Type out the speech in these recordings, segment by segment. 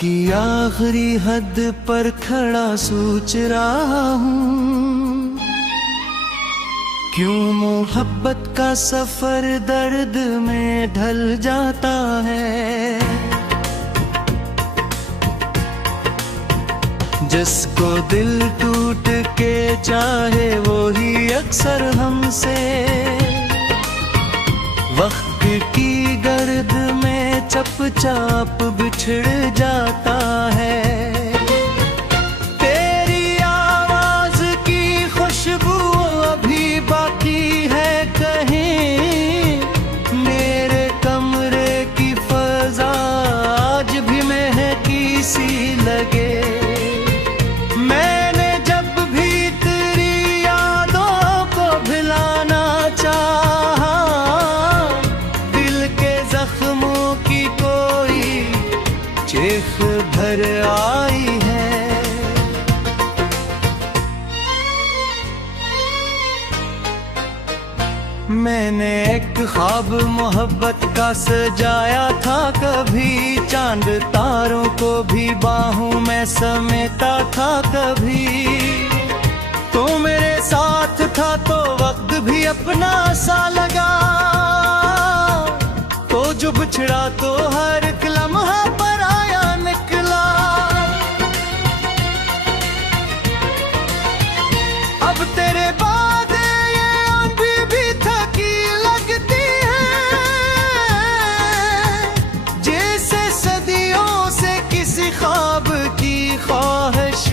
की आखिरी हद पर खड़ा सोच रहा हूँ, क्यों मोहब्बत का सफर दर्द में ढल जाता है। जिसको दिल टूट के चाहे वो ही अक्सर हमसे वक्त की गर्द में चपचाप बिछड़ जाता है। तेरी आवाज की खुशबू अभी बाकी है कहीं, मेरे कमरे की फजा आज भी महकी सी लगे। भर आई है मैंने एक ख्वाब मोहब्बत का सजाया था, कभी चांद तारों को भी बाहों में समेटा था। कभी तो मेरे साथ था तो वक्त भी अपना सा लगा, तो जो बिछड़ा तो हर एक लम्हा तेरे बाद ये आंधी भी थकी लगती है, जैसे सदियों से किसी ख्वाब की ख्वाहिश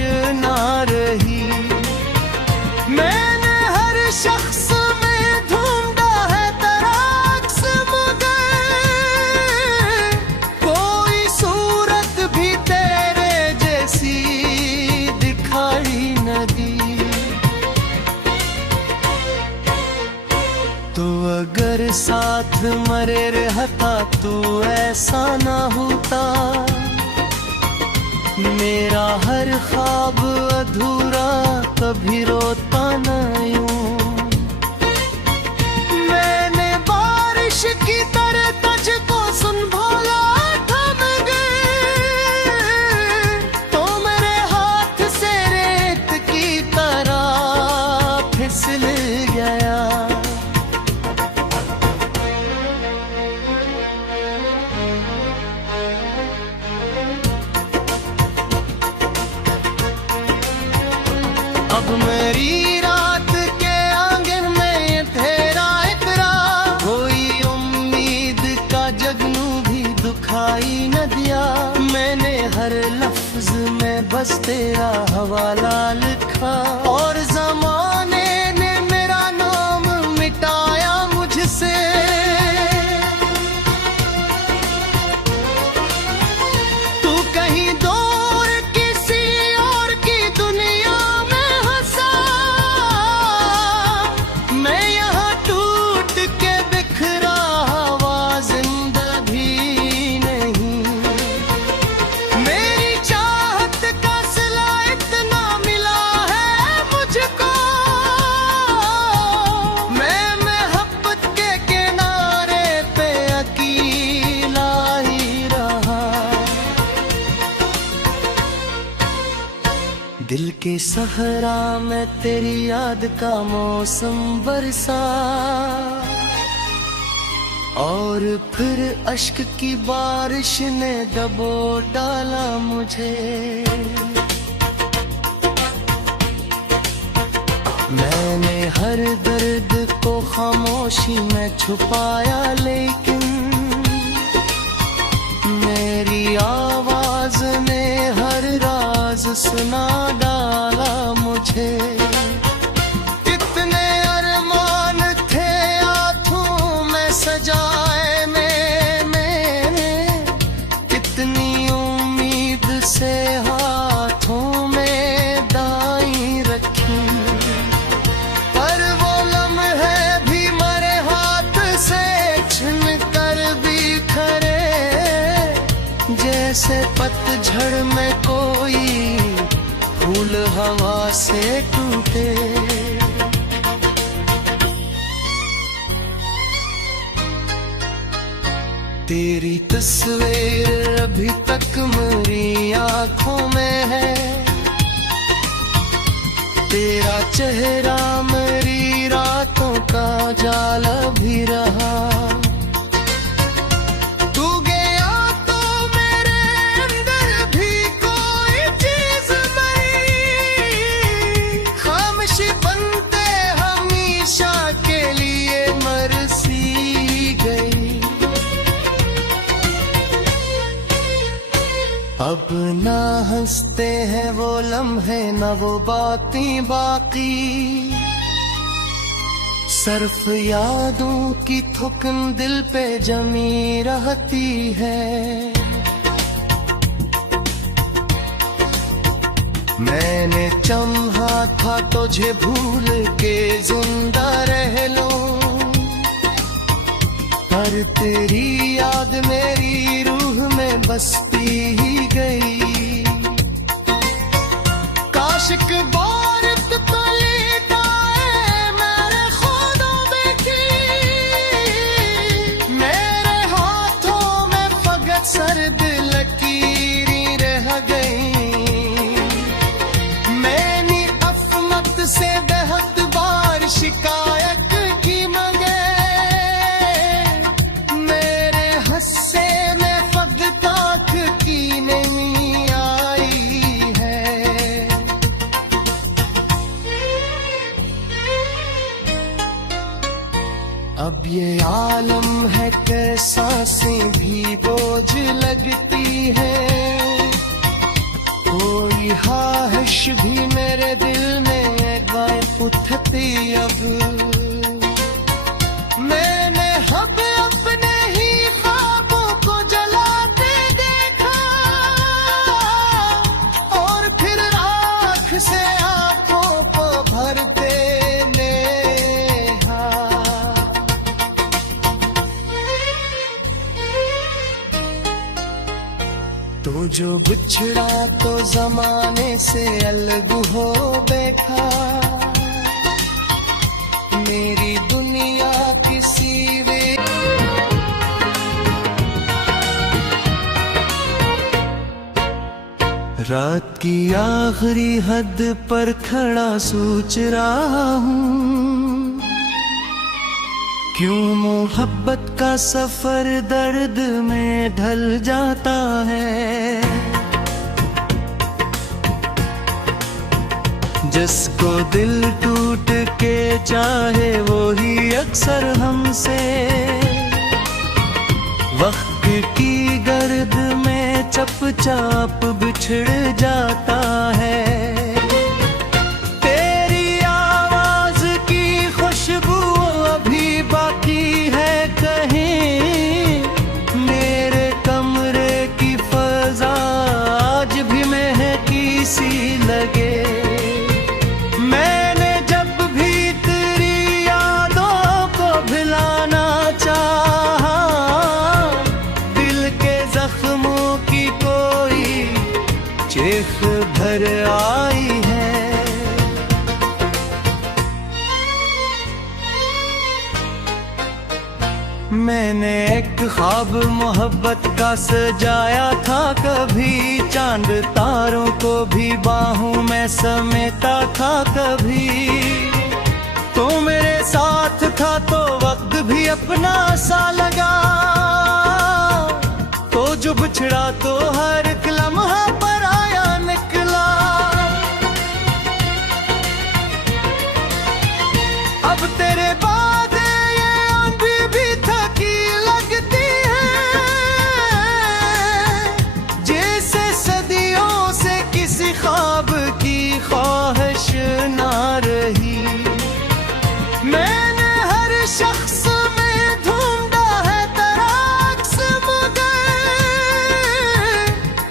ना रही। मैंने हर शख्स में ढूंढा है तराक्स मगर कोई सूरत भी तेरे जैसी दिखाई न दी। तो अगर साथ मरे रहता तू ऐसा ना होता, मेरा हर ख्वाब अधूरा कभी रोता न यूं। मैंने बारिश की तरह तुझको सुन भोला थम गए, तो मेरे हाथ से रेत की तरह फिसल गया। अब मेरी रात के आंगन में तेरा इतरा, कोई उम्मीद का जगनू भी दुखाई न दिया। मैंने हर लफ्ज में बस तेरा हवाला लिखा, और ज़माने ने मेरा नाम मिटाया मुझसे। तू कहीं दूर किसी और की दुनिया दिल के सहरा में तेरी याद का मौसम बरसा, और फिर अश्क की बारिश ने दबो डाला मुझे। मैंने हर दर्द को खामोशी में छुपाया, लेकिन मेरी आवाज ने हर राज सुना डाला मुझे। कितने अरमान थे आँखों में सजाए मैंने, कितनी उम्मीद से हाथों में दाई रखी, पर वो लम्हे भी मरे हाथ से छिन कर बिखरे, जैसे पतझड़ में कोई फूल हवा से टूटे। तेरी तस्वीर अभी तक मेरी आंखों में है, तेरा चेहरा मेरी रातों का जाल भी रहा। तू गया तो मेरे अंदर भी कोई चीज मरी, खामोशी बनते हमेशा के लिए मर सी गई। अब ना हंसते हैं वो लम्हे ना वो बातें बाकी, सिर्फ यादों की थुकन दिल पे जमी रहती है। मैंने चाहा था तुझे भूल के जिंदा रह लूं, पर तेरी याद मेरी रूह में बसती ही गई। काशिक बारिश तो लेता है मेरे ख्वाबों में की, मेरे हाथों में फकत सर्द लकीरें रह गई। मैंने अफमत से बेहद बार शिकायत की मगर मेरे हस्से में फकत आँख की नहीं आई है। अब ये आलम है कि सांसें भी बोझ लगती है, कोई ख्वाहिश भी मेरे दिल में गायब उठती। अब मैंने अब अपने ही ख्वाबों को जलाते देखा, और फिर आँख से आँखों को भरते नेहा। तो जो बिछड़ा तो जमाने से अलग हो बैठा, मेरी दुनिया किसी वे। रात की आखिरी हद पर खड़ा सोच रहा हूँ, क्यों मोहब्बत का सफर दर्द में ढल जाता है। जिसको दिल टूट के चाहे वो ही अक्सर हमसे वक्त की गर्द में चपचाप बिछड़ जाता है। तेरी आवाज की खुशबू अभी बाकी है कहीं, मेरे कमरे की फजा आज भी महकी सी लगे। मैंने जब भी तेरी यादों को भुलाना चाहा, दिल के जख्मों की कोई चीख भर आई है। मैंने एक ख्वाब मोहब्बत का सजाया था, कभी चांद तारों को भी बाहों में समेटा था। कभी तो मेरे साथ था तो वक्त भी अपना सा लगा, तो जो बिछड़ा तो हर एक लम्हा पर आया निकला। अब तेरे बाद ये आंधी भी थकी लगती है, जैसे सदियों से किसी ख्वाब की ख्वाहिश ना रही। मैंने हर शख्स में ढूंढा है तेरा अक्स, मगर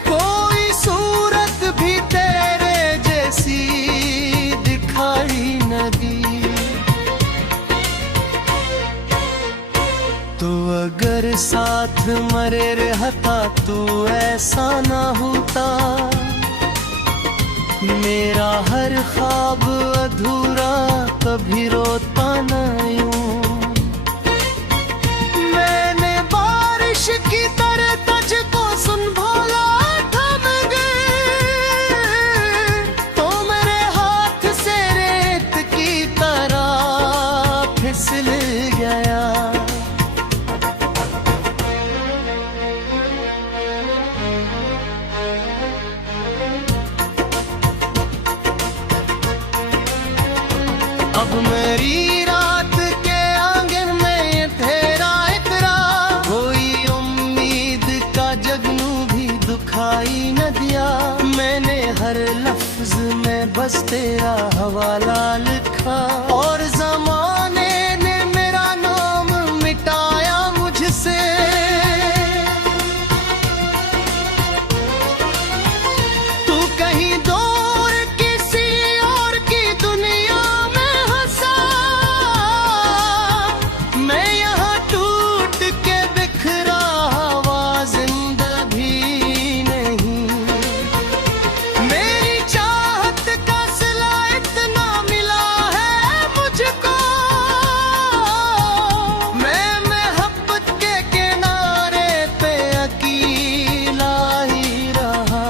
कोई सूरत भी तेरे जैसी दिखाई न दी। तो अगर साथ मरे रहता तो ऐसा ना होता, मेरा हर ख्वाब अधूरा कभी रोता न यूं। मैंने बारिश की अब मेरी रात के आंगन में तेरा इतरा, कोई उम्मीद का जगनू भी दुखाई न दिया। मैंने हर लफ्ज में बस तेरा हवाला लिखा, और ज़माने ने मेरा नाम मिटाया मुझसे। तू कहीं दूर किसी और की दुनिया में हंसा, मैं यहाँ टूट के बिखरा हुआ जिंदा भी नहीं। मेरी चाहत का सिला इतना मिला है मुझको, मैं मोहब्बत के किनारे पे अकेला ही रहा।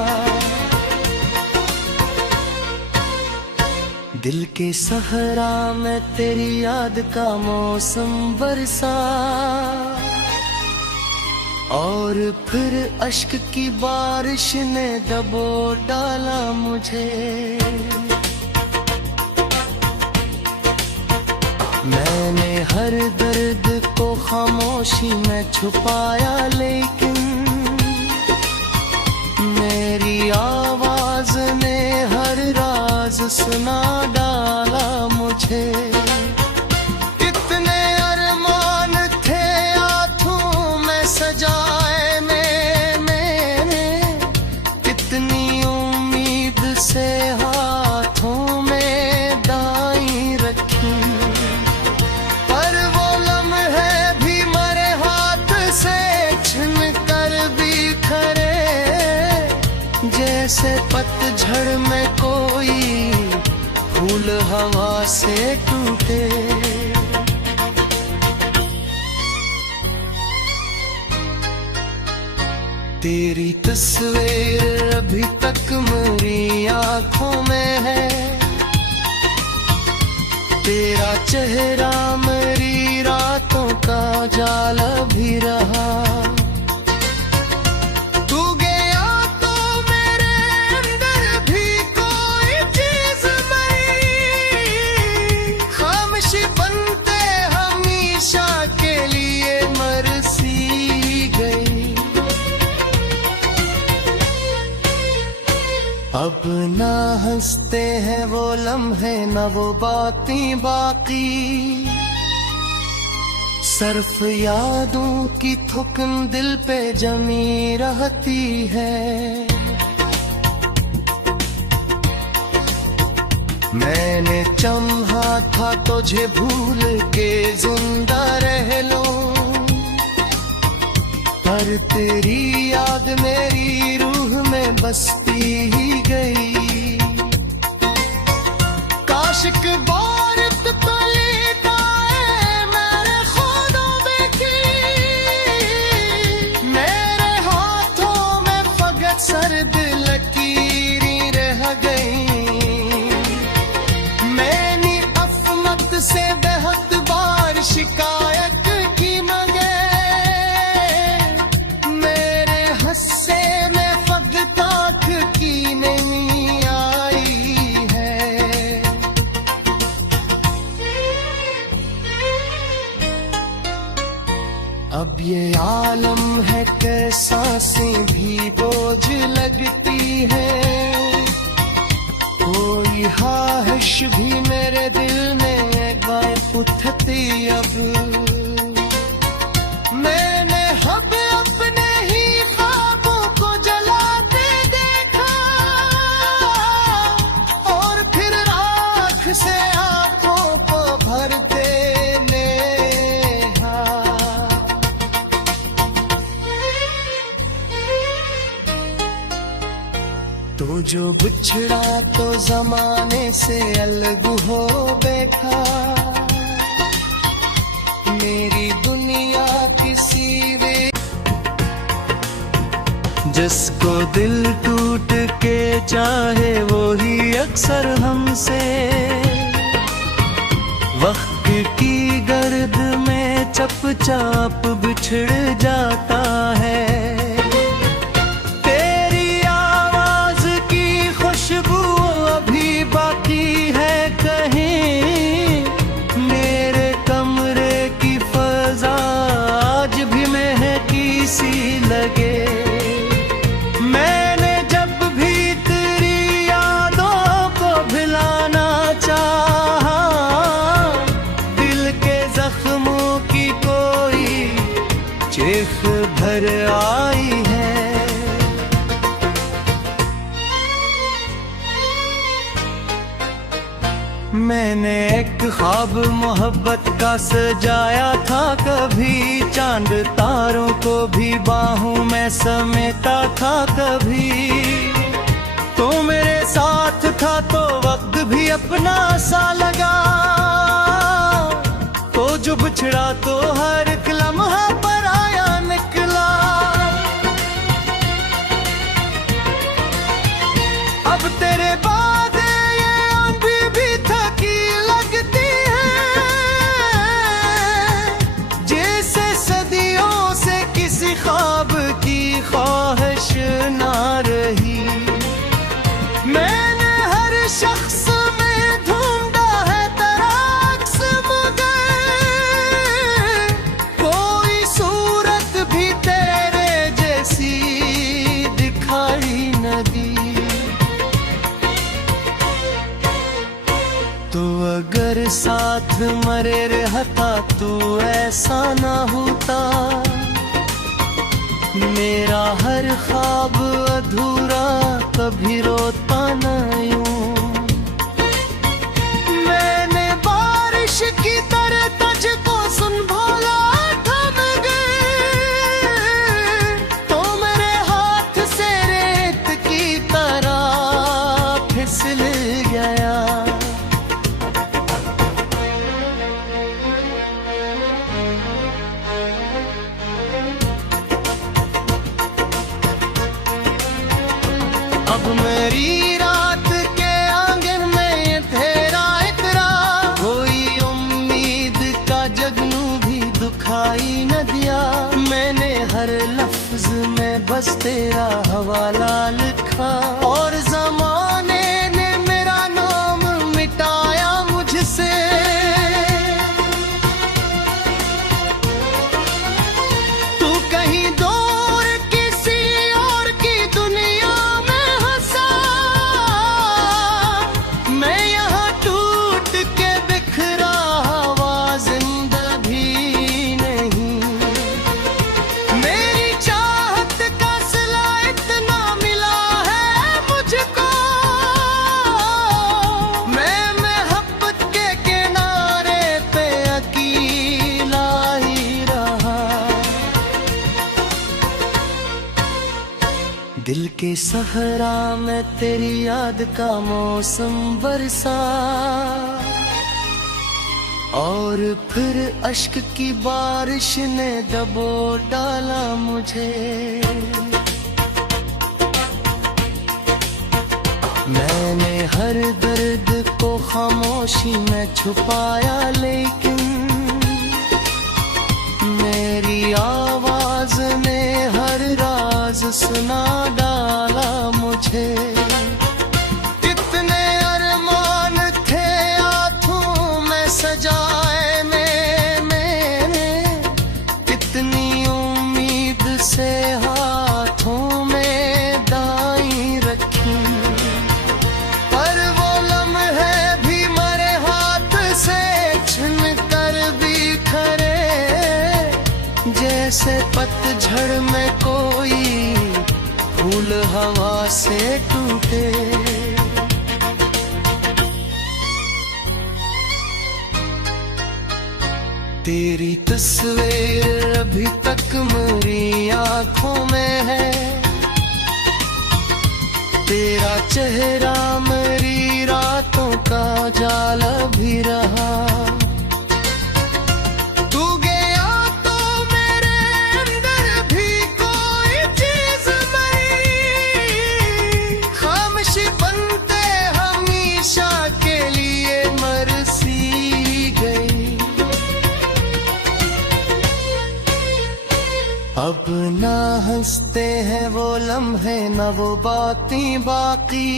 दिल के सहरा में तेरी याद का मौसम बरसा, और फिर अश्क की बारिश ने दबो डाला मुझे। मैंने हर दर्द को खामोशी में छुपाया, लेकिन मेरी आवाज ने हर राज सुना डाला मुझे। कितने अरमान थे हाथों में सजाए मैंने, कितनी उम्मीद से हाथों में दाई रखी, पर वो लम्हे भी मरे हाथ से छिन कर बिखरे, जैसे पतझड़ में कोई फूल हवा से टूटे। तेरी तस्वीर अभी तक मेरी आंखों में है, तेरा चेहरा मेरी रातों का जाल भी रहा। तू गया तो मेरे अंदर भी कोई चीज मरी, खामोशी बनते हमेशा के लिए मर सी गई। अब ना हंसते हैं वो लम्हे, ना वो बातें बाकी, सिर्फ यादों की थुकन दिल पे जमी रहती है। मैंने चाहा था तुझे भूल के जिंदा रह लूं, पर तेरी याद मेरी रूह में बसती ही गई। काशिक बारिश तो लेता है मेरे ख्वाबों में की, मेरे हाथों में फकत सर्द लकीरें रह गई। मैंने अफमत से बेहद बार शिकायत की मगर मेरे हस्से में फकत आँख की नहीं आई है। अब ये आलम है कि सांसें भी बोझ लगती है, कोई ख्वाहिश भी मेरे दिल में गायब उठती। अब मैंने अब अपने ही ख्वाबों को जलाते देखा, और फिर राख से आंखों को भर देने तो जो बिछड़ा तो जमाने से अलग हो बैठा, मेरी दुनिया किसी वे जिसको दिल टूट के चाहे वो ही अक्सर हमसे वक्त की गर्द में चपचाप बिछड़ जाता है। तेरी आवाज की खुशबू अभी बाकी है कहीं, मैंने एक ख्वाब मोहब्बत का सजाया था, कभी चांद तारों को भी बाहों में समेटा था। कभी तो मेरे साथ था तो वक्त भी अपना सा लगा, तो जो बिछड़ा तो हर एक लम्हा पर आया निकला। अब तेरे बाद ये आंधी भी थकी लगती है, जैसे सदियों से किसी ख्वाब की ख्वाहिश ना रही। मैंने हर शख्स में ढूंढा है तेरा अक्स, मगर कोई सूरत भी तेरे जैसी दिखाई न दी। तो अगर साथ मरे रहता तो ऐसा ना होता, मेरा हर ख्वाब अधूरा कभी रोता न यूं। मैंने बारिश की तरह तुझको सुन भोला थम गए, तो मेरे हाथ से रेत की तरह फिसल गया। अब मेरी रात के आंगन में तेरा इतरा, कोई उम्मीद का जगनू भी दुखाई न दिया। मैंने हर लफ्ज में बस तेरा हवाला लिखा, और ज़माने ने मेरा नाम मिटाया मुझसे। तू कहीं दूर किसी और की दुनिया में हंसा, मैं यहाँ टूट के बिखरा हुआ जिंदा भी नहीं। मेरी चाहत का सिला इतना मिला है मुझको, मैं मोहब्बत के किनारे पे अकेला ही रहा। दिल के सहरा में तेरी याद का मौसम बरसा, और फिर अश्क की बारिश ने दबो डाला मुझे। मैंने हर दर्द को खामोशी में छुपाया, लेकिन मेरी आवाज ने हर राज सुना डाला मुझे। कितने अरमान थे हाथों में सजाए मैंने, कितनी उम्मीद से हाथों में दाई रखी, पर वो लम्हे भी मरे हाथ से छिन कर बिखरे, जैसे पतझड़ में कोई फूल हवा से टूटे। तेरी तस्वीर अभी तक मेरी आंखों में है, तेरा चेहरा मेरी रातों का जाल भी रहा। तू गया तो मेरे अंदर भी कोई चीज मरी, खामोशी बनते हमेशा के लिए मर सी गई। अब ना हंसते हैं वो लम्हे, न वो बातें बाकी,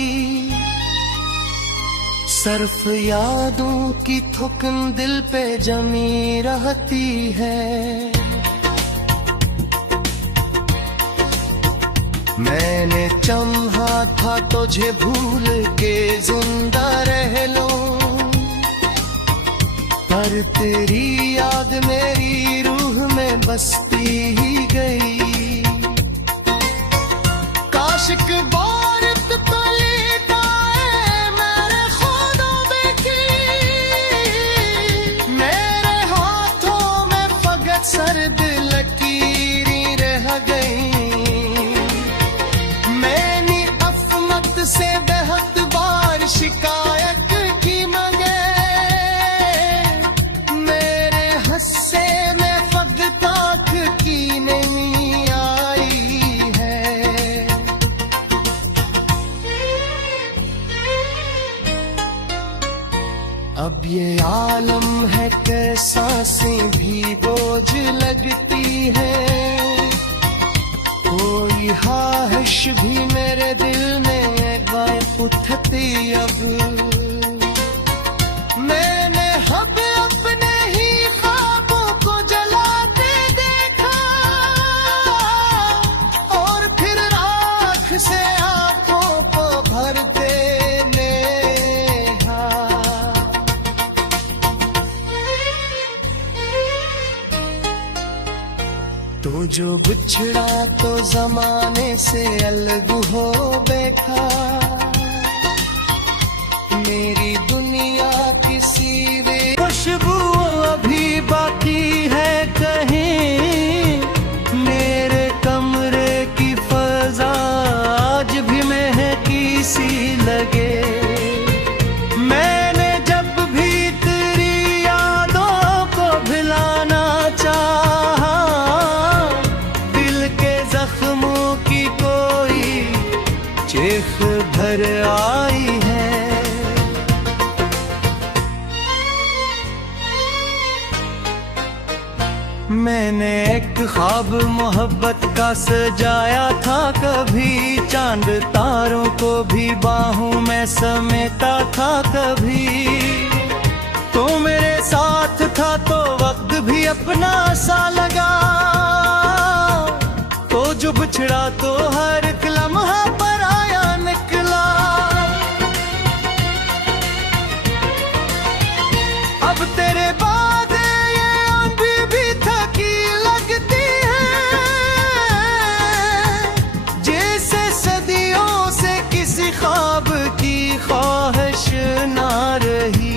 सिर्फ यादों की थुकन दिल पे जमी रहती है। मैंने चाहा था तुझे भूल के जिंदा रह लूं, पर तेरी याद मेरी रूह में बसती ही गई। काशिक बारिश तो लेटा है मेरे ख्वाबों में की, अब ये आलम है कि सांसें भी बोझ लगती है, कोई ख्वाहिश भी मेरे दिल में गायब उठती अब। मैंने अब अपने ही ख्वाबों को जलाते देखा और फिर राख से आंखों को भर देने। तू जो बिछड़ा तो जमाने से अलग हो बैठा, मेरी दुनिया किसी वे खुशबू अभी बाकी है कहीं, मेरे कमरे की फजा आज भी महकी सी लगे। मैंने जब भी तेरी यादों को भुलाना चाहा, दिल के जख्मों की कोई चीख भर आई है। मैंने एक ख्वाब मोहब्बत का सजाया था कभी, चांद तारों को भी बाहों में समेटा था कभी। तो मेरे साथ था तो वक्त भी अपना सा लगा, तो जो बिछड़ा तो हर एक लम्हा पर आया निकला। अब तेरे बाद ये आंधी भी थकी लगती है, जैसे सदियों से किसी ख्वाब की ख्वाहिश ना रही।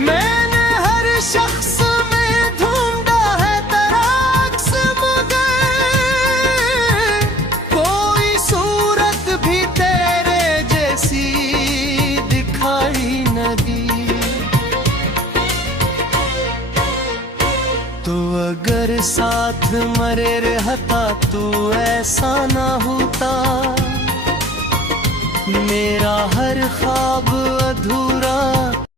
मैंने हर शख्स में ढूंढा है तराक्स, मगर कोई सूरत भी तेरे जैसी दिखाई न दी। तो अगर साथ मरे रहता तू ऐसा ना होता, मेरा हर ख्वाब